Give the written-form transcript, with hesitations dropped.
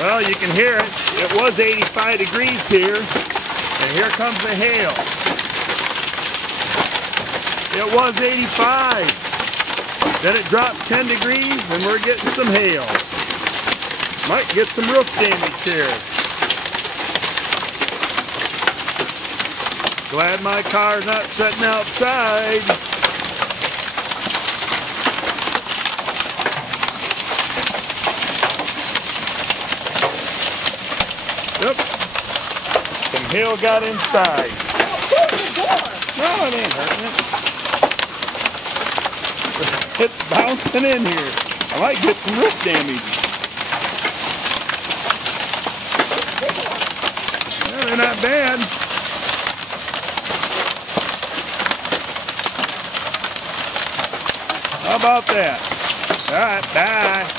Well, you can hear it. It was 85 degrees here, and here comes the hail. It was 85. Then it dropped 10 degrees, and we're getting some hail. Might get some roof damage here. Glad my car's not sitting outside. Yep. Some hail got inside. No, it ain't hurting it. It's bouncing in here. I might get some roof damage. Yeah, they're not bad. How about that? All right, bye.